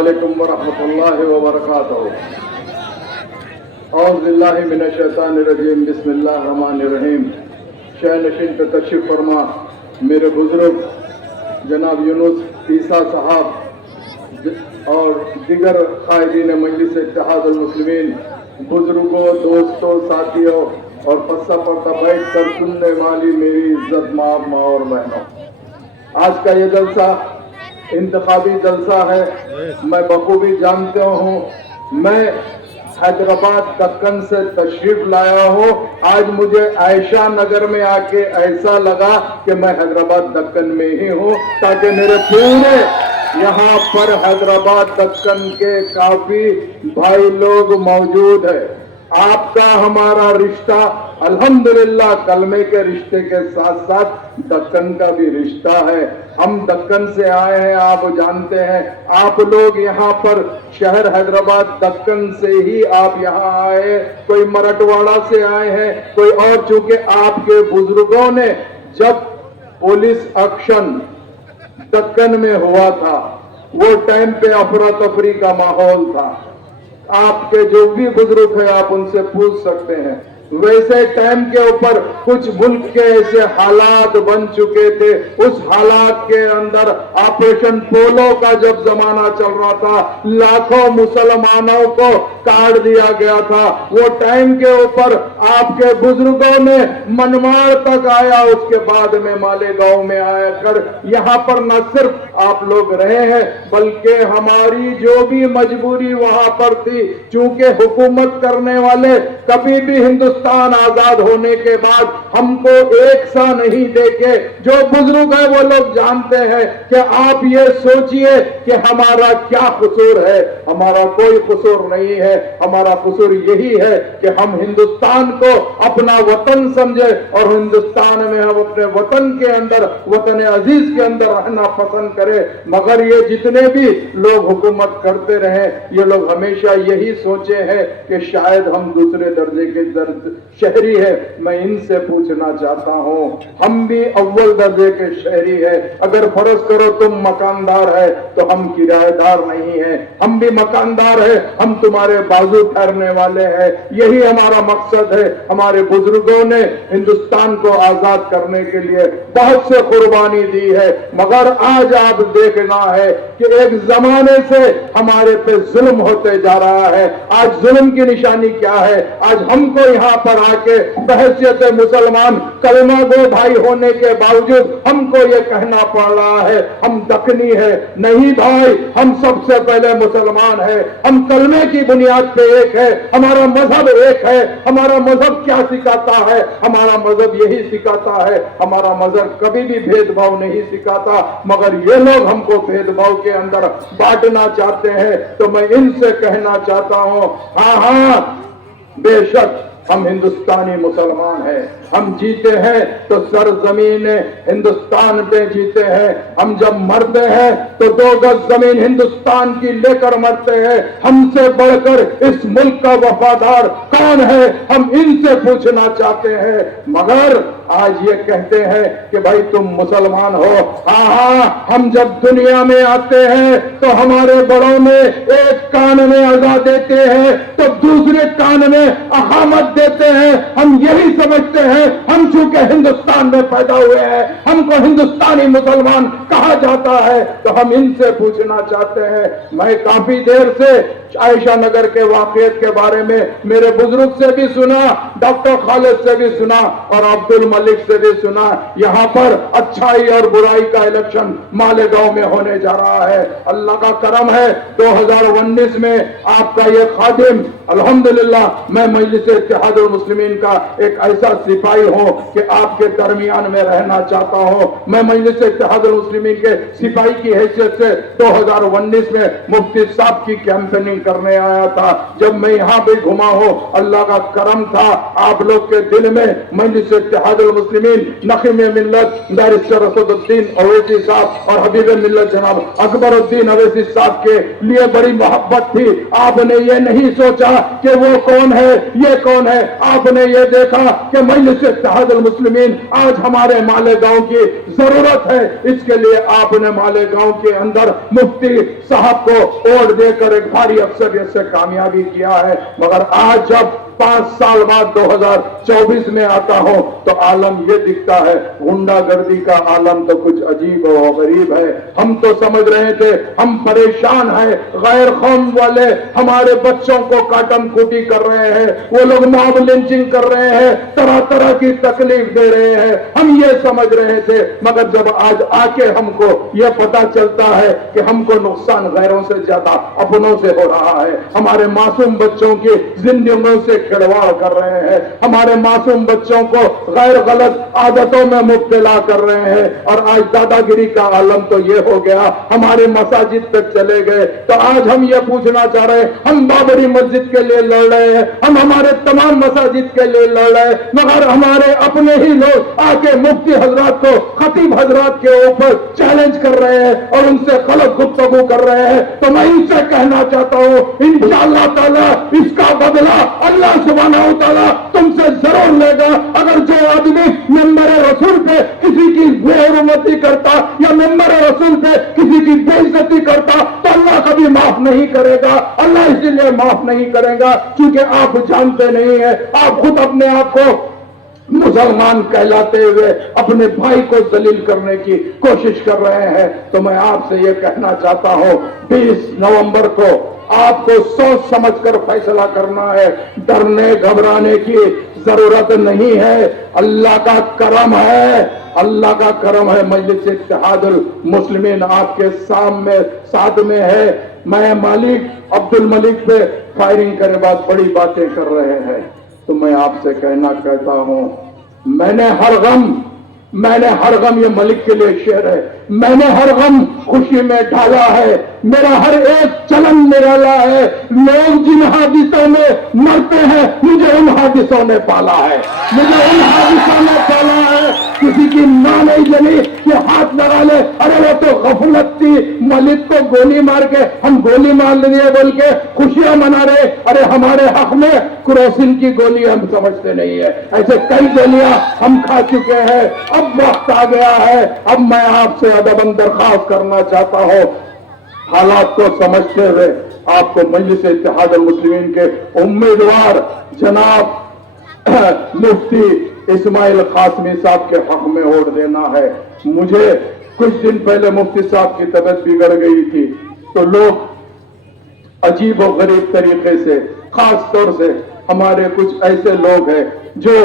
علیکم ورحمۃ اللہ وبرکاتہ۔ اعوذ باللہ من الشیطان الرجیم، بسم اللہ الرحمن الرحیم۔ شہ نشین پہ تشریف فرما میرے بزرگ جناب یونس عیسیٰ صاحب اور دیگر قائدین مجلس اتحاد المسلمین، بزرگوں، دوستوں، ساتھیوں اور پسہ پردہ بیٹھ کر سننے والی میری عزت ماں اور بہنوں، آج کا یہ جلسہ انتخابی جلسہ ہے۔ میں بخوبی جانتا ہوں، میں حیدرآباد دکن سے تشریف لایا ہوں۔ آج مجھے عائشہ نگر میں آ کے ایسا لگا کہ میں حیدرآباد دکن میں ہی ہوں، تاکہ میرے پورے یہاں پر حیدرآباد دکن کے کافی بھائی لوگ موجود ہیں۔ آپ کا ہمارا رشتہ الحمدللہ کلمے کے رشتے کے ساتھ ساتھ دکن کا بھی رشتہ ہے۔ ہم دکن سے آئے ہیں، آپ جانتے ہیں، آپ لوگ یہاں پر شہر حیدرآباد دکن سے ہی آپ یہاں آئے، کوئی مرٹواڑہ سے آئے ہیں، کوئی اور، چونکہ آپ کے بزرگوں نے جب پولیس ایکشن دکن میں ہوا تھا وہ ٹائم پہ افراتفری کا ماحول تھا۔ آپ کے جو بھی بزرگ ہیں آپ ان سے پوچھ سکتے ہیں، ویسے ٹائم کے اوپر کچھ ملک کے ایسے حالات بن چکے تھے، اس حالات کے اندر آپریشن پولو کا جب زمانہ چل رہا تھا، لاکھوں مسلمانوں کو کاٹ دیا گیا تھا۔ وہ ٹائم کے اوپر آپ کے بزرگوں نے منمار تک آیا، اس کے بعد میں مالیگاؤں میں آیا کر یہاں پر نہ صرف آپ لوگ رہے ہیں بلکہ ہماری جو بھی مجبوری وہاں پر تھی، چونکہ حکومت کرنے والے کبھی بھی ہندوستان آزاد ہونے کے بعد ہم کو ایک سا نہیں دیکھے۔ جو بزرگ ہیں وہ لوگ جانتے ہیں کہ آپ یہ سوچئے کہ ہمارا کیا قصور ہے۔ ہمارا کوئی قصور نہیں ہے، ہمارا قصور یہی ہے کہ ہم ہندوستان کو اپنا وطن سمجھے اور ہندوستان میں ہم اپنے وطن کے اندر، وطن عزیز کے اندر رہنا پسند کرے۔ مگر یہ جتنے بھی لوگ حکومت کرتے رہے، یہ لوگ ہمیشہ یہی سوچے ہیں کہ شاید ہم دوسرے درجے کے شہری ہیں۔ میں ان سے پوچھنا چاہتا ہوں، ہم بھی اول درجے کے شہری ہیں۔ اگر فرض کرو تم مکاندار ہے تو ہم کرایہ دار نہیں ہیں، ہم بھی مکاندار ہیں، ہم تمہارے بازو پھیرنے والے ہیں۔ یہی ہمارا مقصد ہے۔ ہمارے بزرگوں نے ہندوستان کو آزاد کرنے کے لیے بہت سے قربانی دی ہے، مگر آج آپ دیکھنا ہے کہ ایک زمانے سے ہمارے پہ ظلم ہوتے جا رہا ہے۔ آج ظلم کی نشانی کیا ہے؟ آج ہم کو یہاں پر آ کے بحیثیت مسلمان کلمہ گو بھائی ہونے کے باوجود ہم کو یہ کہنا پڑ رہا ہے ہم دکنی ہے۔ نہیں بھائی، ہم سب سے پہلے مسلمان ہیں۔ ہم کلمے کی بنیاد پہ ایک ہے، ہمارا مذہب ایک ہے۔ ہمارا مذہب کیا سکھاتا ہے؟ ہمارا مذہب یہی سکھاتا ہے، ہمارا مذہب کبھی بھی بھید بھاؤ نہیں سکھاتا، مگر یہ لوگ ہم کو بھید بھاؤ کے اندر بانٹنا چاہتے ہیں۔ تو میں ان سے کہنا چاہتا ہوں، ہاں بے شک ہم ہندوستانی مسلمان ہیں۔ ہم جیتے ہیں تو سرزمین ہندوستان پہ جیتے ہیں۔ ہم جب مرتے ہیں تو 2 گز زمین ہندوستان کی لے کر مرتے ہیں۔ ہم سے بڑھ کر اس ملک کا وفادار کون ہے؟ ہم ان سے پوچھنا چاہتے ہیں۔ مگر آج یہ کہتے ہیں کہ بھائی تم مسلمان ہو۔ ہاں، ہم جب دنیا میں آتے ہیں تو ہمارے بڑوں میں ایک کان میں اذا دیتے ہیں تو دوسرے کان میں اقامت دیتے ہیں۔ ہم یہی سمجھتے ہیں ہم چونکہ ہندوستان میں پیدا ہوئے ہیں، ہم کو ہندوستانی مسلمان کہا جاتا ہے۔ تو ہم ان سے پوچھنا چاہتے ہیں، میں کافی دیر سے عائشہ نگر کے واقعات کے بارے میں میرے بزرگ سے بھی سنا، ڈاکٹر خالد سے بھی سنا اور عبد الملک سے بھی سنا۔ یہاں پر اچھائی اور برائی کا الیکشن مالیگاؤں میں ہونے جا رہا ہے۔ اللہ کا کرم ہے 2019 میں آپ کا یہ خادم، الحمدللہ میں مجلس اتحاد المسلمین کا ایک ایسا سپاہی ہوں کہ آپ کے درمیان میں رہنا چاہتا ہوں۔ میں مجلس اتحاد المسلمین کے سپاہی کی حیثیت سے 2019 میں مفتی صاحب کی کیمپیننگ کرنے آیا تھا۔ جب میں یہاں پہ گھما ہوں، اللہ کا کرم تھا آپ لوگ کے دل میں مجلس اتحاد المسلمین نخیم ملت بیرسٹر اسد الدین اویسی صاحب اور حبیب ملت جناب اکبر الدین اویسی صاحب کے لیے بڑی محبت تھی. آپ نے یہ نہیں سوچا کہ وہ کون ہے یہ کون ہے, آپ نے یہ دیکھا کہ مجلس اتحاد المسلمین آج ہمارے مالیگاؤں کی ضرورت ہے. اس کے لیے آپ نے مالیگاؤں کے اندر مفتی صاحب کو ووٹ دے کر ایک بھاری اکثریت سے کامیابی کیا ہے. مگر آج جب 5 سال بعد 2024 میں آتا ہوں تو عالم یہ دکھتا ہے, غنڈہ گردی کا عالم تو کچھ عجیب و غریب ہے. ہم تو سمجھ رہے تھے ہم پریشان ہیں, غیر قوم والے ہمارے بچوں کو کاٹم کوٹی کر رہے ہیں, وہ لوگ ماب لنچنگ کر رہے ہیں, طرح طرح کی تکلیف دے رہے ہیں, ہم یہ سمجھ رہے تھے. مگر جب آج آ کے ہم کو یہ پتا چلتا ہے کہ ہم کو نقصان غیروں سے زیادہ اپنوں سے ہو رہا ہے, ہمارے معصوم بچوں کی زندگیوں سے کھلواڑ کر رہے ہیں, ہمارے معصوم بچوں کو غیر غلط عادتوں میں مبتلا کر رہے ہیں, اور آج دادا گیری کا عالم تو یہ ہو گیا ہمارے مساجد تک چلے گئے. تو آج ہم یہ پوچھنا چاہ رہے ہیں, ہم بابری مسجد کے لیے لڑ رہے ہیں, ہم ہمارے تمام مساجد کے لیے لڑ رہے ہیں, مگر ہمارے اپنے ہی لوگ آ کے مفتی حضرات کو, خطیب حضرات کے اوپر چیلنج کر رہے ہیں اور ان سے غلط گفتگو کر رہے ہیں. تو میں ان سے کہنا چاہتا ہوں انشاءاللہ تعالی اس کا بدلہ اللہ سبحانہ و تعالی تم سے ضرور لے گا. اگر جو آدمی ممبر رسول پہ کسی کی بے حرمتی کرتا یا ممبر رسول پہ کسی کی بے عزتی کرتا تو اللہ کبھی معاف نہیں کرے گا. اللہ اسی لیے معاف نہیں کرے گا کیونکہ آپ جانتے نہیں ہیں, آپ خود اپنے آپ کو مسلمان کہلاتے ہوئے اپنے بھائی کو ذلیل کرنے کی کوشش کر رہے ہیں. تو میں آپ سے یہ کہنا چاہتا ہوں 20 نومبر کو آپ کو سوچ سمجھ کر فیصلہ کرنا ہے, ڈرنے گھبرانے کی ضرورت نہیں ہے. اللہ کا کرم ہے, اللہ کا کرم ہے. مجلس اتحاد المسلمین آپ کے ساتھ میں ہے. میں مالک عبد الملک پہ فائرنگ کرے بعد بڑی باتیں کر رہے ہیں. تو میں آپ سے کہتا ہوں میں نے ہر غم یہ ملک کے لیے شعر ہے, میں نے ہر غم خوشی میں ڈالا ہے, میرا ہر ایک چلن نرالا ہے. لوگ جن حادثوں میں مرتے ہیں مجھے ان حادثوں نے پالا ہے, مجھے ان حادثوں نے پالا ہے. کسی کی ماں نہیں جلی کہ ہاتھ لگا لے, ارے وہ تو غفلت تھی, ملک کو گولی مار کے ہم گولی مار لیے بول کے خوشیاں منا رہے. ارے ہمارے حق میں کروسن کی گولی ہم سمجھتے نہیں ہے, ایسے کئی گولیاں ہم کھا چکے ہیں. اب وقت آ گیا ہے, اب میں آپ سے ادباً درخواست کرنا چاہتا ہوں, حالات کو سمجھتے ہوئے آپ کو مجلس اتحاد المسلمین کے امیدوار جناب مفتی اسماعیل قاسمی صاحب کے حق میں ووٹ دینا ہے. مجھے کچھ دن پہلے مفتی صاحب کی طبیعت بگڑ گئی تھی تو لوگ عجیب و غریب طریقے سے, خاص طور سے ہمارے کچھ ایسے لوگ ہیں جو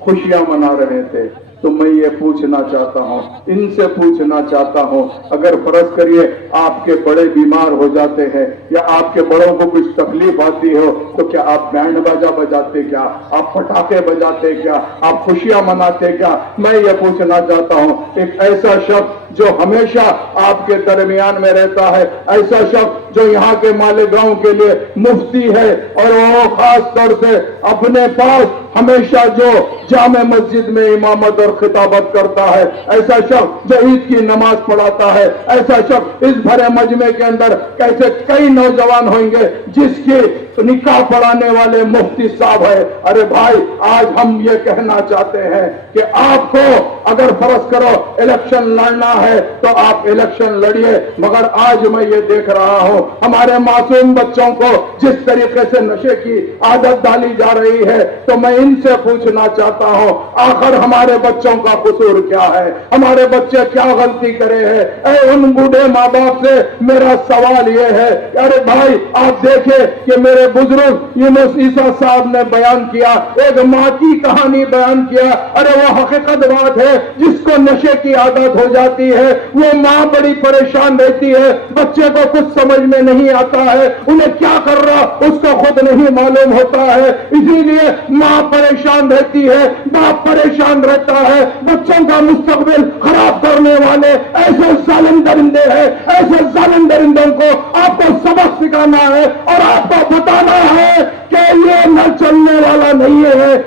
خوشیاں منا رہے تھے. تو میں یہ پوچھنا چاہتا ہوں, ان سے پوچھنا چاہتا ہوں, اگر فرض کریے آپ کے بڑے بیمار ہو جاتے ہیں یا آپ کے بڑوں کو کچھ تکلیف آتی ہو تو کیا آپ بینڈ باجا بجاتے, کیا آپ پٹاخے بجاتے, کیا آپ خوشیاں مناتے کیا؟ میں یہ پوچھنا چاہتا ہوں, ایک ایسا شخص جو ہمیشہ آپ کے درمیان میں رہتا ہے, ایسا شخص جو یہاں کے مالیگاؤں کے لیے مفتی ہے اور وہ خاص طور سے اپنے پاس ہمیشہ جو جامع مسجد میں امامت اور خطابت کرتا ہے, ایسا شخص جو عید کی نماز پڑھاتا ہے, ایسا شخص اس بھرے مجمع کے اندر کیسے کئی نوجوان ہوئیں گے جس کی نکاح پڑھانے والے مفتی صاحب ہے. ارے بھائی, آج ہم یہ کہنا چاہتے ہیں کہ آپ کو اگر فرض کرو الیکشن لڑنا ہے تو آپ الیکشن لڑیے, مگر آج میں یہ دیکھ رہا ہوں ہمارے معصوم بچوں کو جس طریقے سے نشے کی عادت ڈالی جا رہی ہے, تو میں ان سے پوچھنا چاہتا ہوں آخر ہمارے بچوں کا قصور کیا ہے, ہمارے بچے کیا غلطی کرے ہیں؟ اے ان بوڑھے ماں باپ سے میرا سوال یہ ہے, ارے بھائی آپ دیکھیں کہ میرے بزرگ یونس عیسیٰ صاحب نے بیان کیا, ایک ماں کی کہانی بیان کیا. ارے وہ حقیقت بات ہے, جس کو نشے کی عادت ہو جاتی ہے وہ ماں بڑی پریشان رہتی ہے, بچے کو کچھ سمجھ میں نہیں آتا ہے, انہیں کیا کر رہا اس کو خود نہیں معلوم ہوتا ہے, اسی لیے ماں پریشان رہتی ہے, باپ پریشان رہتا ہے. بچوں کا مستقبل خراب کرنے والے ایسے ظالم درندے ہیں, ایسے ظالم درندوں کو آپ کو سبق سکھانا ہے اور آپ کو بتانا ہے کہ یہ نہ چلنے والا نہیں ہے.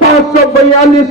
542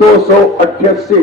288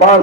5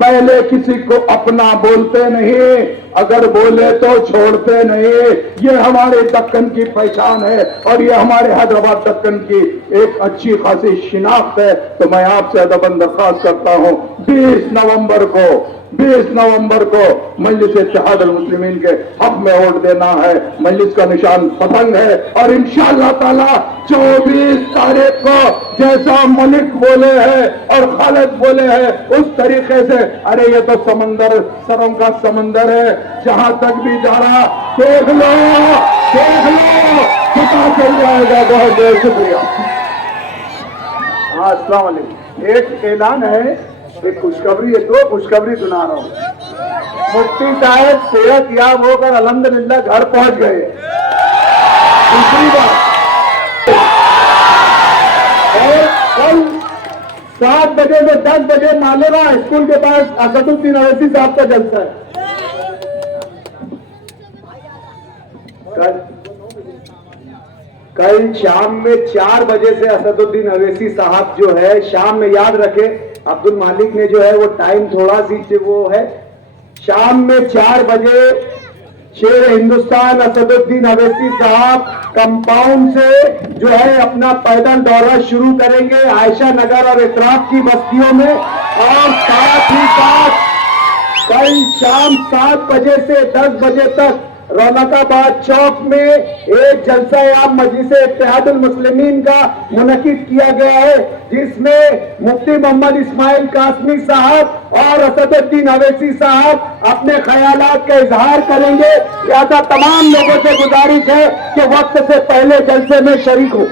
پہلے کسی کو اپنا بولتے نہیں، اگر بولے تو چھوڑتے نہیں. یہ ہمارے دکن کی پہچان ہے اور یہ ہمارے حیدرآباد دکن کی ایک اچھی خاصی شناخت ہے. تو میں آپ سے ادب درخواست کرتا ہوں 20 نومبر کو مجلس اتحاد المسلمین کے حق میں ووٹ دینا ہے. مجلس کا نشان پتنگ ہے اور انشاءاللہ تعالی 24 تاریخ کو جیسا ملک بولے ہیں اور خالد بولے ہیں اس طریقے سے، ارے یہ تو سمندر سروں کا سمندر ہے، جہاں تک بھی جا رہا دیکھ لو پتا چل جائے گا. بہت بہت شکریہ. ہاں السلام علیکم. ایک اعلان ہے، ایک خوشخبری ہے، 2 خوشخبری سنا رہا ہوں. مفتی صاحب صحت یاب ہو کر الحمدللہ گھر پہنچ گئے. دوسری بات، اور کل 7 بجے سے 10 بجے مالیگاؤں اسکول کے پاس اسد الدین اویسی صاحب کا جلسہ ہے. کل شام میں 4 بجے سے اسد الدین اویسی صاحب جو ہے شام میں، یاد رکھے عبد المالک نے جو ہے وہ ٹائم تھوڑا سی وہ ہے، شام میں 4 بجے شیر ہندوستان اسد الدین اویسی صاحب کمپاؤنڈ سے جو ہے اپنا پیدل دورہ شروع کریں گے عائشہ نگر اور اطراف کی بستیوں میں. اور ساتھ ہی ساتھ کل شام 7 بجے سے 10 بجے تک رونق آباد چوک میں ایک جلسہ عام مجلس اتحاد المسلمین کا منعقد کیا گیا ہے، جس میں مفتی محمد اسماعیل قاسمی صاحب اور اسد الدین اویسی صاحب اپنے خیالات کا اظہار کریں گے. لہذا تمام لوگوں سے گزارش ہے کہ وقت سے پہلے جلسے میں شریک ہو.